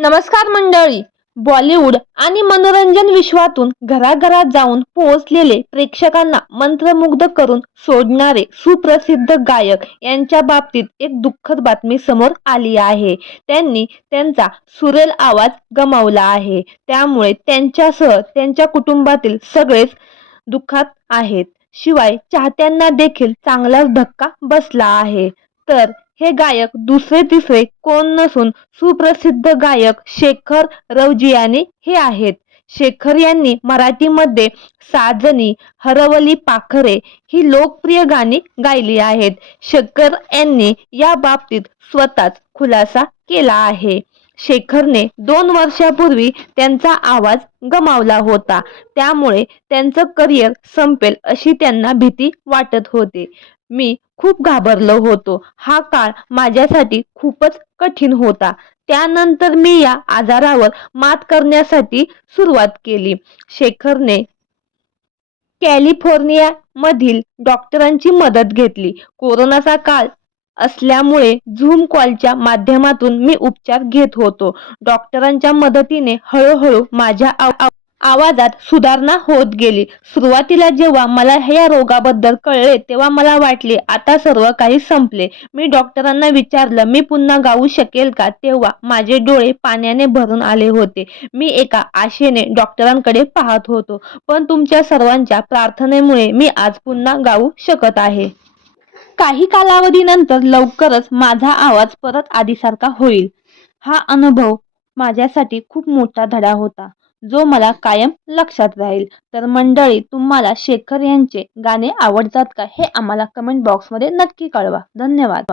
नमस्कार मंडळी. बॉलिवूड आणि मनोरंजन विश्वातून घराघरात जाऊन पोहोचलेले प्रेक्षकांना मंत्रमुग्ध करून सोडणारे सुप्रसिद्ध गायक यांच्या बाबतीत एक दुःखद बातमी समोर आली आहे. त्यांनी त्यांचा सुरेल आवाज गमावला आहे. त्यामुळे त्यांच्यासह त्यांच्या कुटुंबातील सगळेच दुःखात आहेत. शिवाय चाहत्यांना देखील चांगलाच धक्का बसला आहे. तर हे गायक दुसरे तिसरे कोण नसून सुप्रसिद्ध गायक शेखर रवजियानी हे आहेत. शेखर यांनी मराठीमध्ये साजनी, हरवली पाखरे ही लोकप्रिय गाणी गायली आहेत. शेखर यांनी या बाबतीत स्वतःच खुलासा केला आहे. शेखरने 2 वर्षापूर्वी त्यांचा आवाज गमावला होता. त्यामुळे त्यांचं करिअर संपेल अशी त्यांना भीती वाटत होती. मी खूप घाबरलो होतो. हा काळ माझ्यासाठी खूपच कठीण होता. त्यानंतर मी या आजारावर मात करण्यासाठी सुरुवात केली. शेखरने कॅलिफोर्निया मधील डॉक्टरांची मदत घेतली. कोरोनाचा काळ असल्यामुळे झूम कॉलच्या माध्यमातून मी उपचार घेत होतो. डॉक्टरांच्या मदतीने हळूहळू माझ्या आवाजात सुधारणा होत गेली. सुरुवातीला जेव्हा मला या रोगाबद्दल कळले तेव्हा मला वाटले आता सर्व काही संपले. मी डॉक्टरांना विचारलं मी पुन्हा गाऊ शकेल का? तेव्हा माझे डोळे पाण्याने भरून आले होते. मी एका आशेने डॉक्टरांकडे पाहत होतो. पण तुमच्या सर्वांच्या प्रार्थनेमुळे मी आज पुन्हा गाऊ शकत आहे. काही कालावधीनंतर लवकरच माझा आवाज परत आधीसारखा होईल. हा अनुभव माझ्यासाठी खूप मोठा धडा होता, जो मला कायम लक्षात राहील. तर मंडळी, तुम्हाला शेखर यांचे गाणे आवडतात का? हे आम्हाला कमेंट बॉक्समध्ये नक्की कळवा. धन्यवाद.